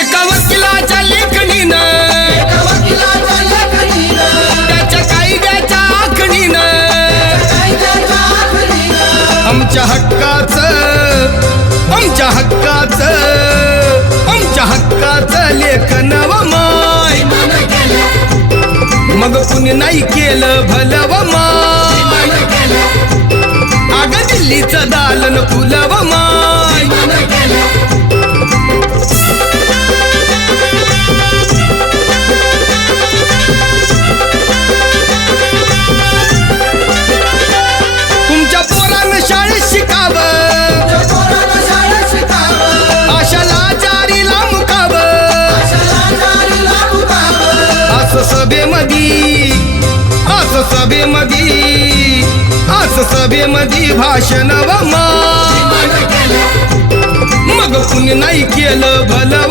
एका वकिलाच्या लेखणीनं त्याच्या कायद्याच्या आखणीनं आमच्या हक्काचं लेखन व माय मग कुणी नाही केलं भलं व माय अग दिल्लीचं दालन फुलं व माय तुमच्या पोरानं शाळेत शिकावं आशाला जारीला मुकावं असं सभेमधी भाषण व माय मग कुणी नाही केलं भलं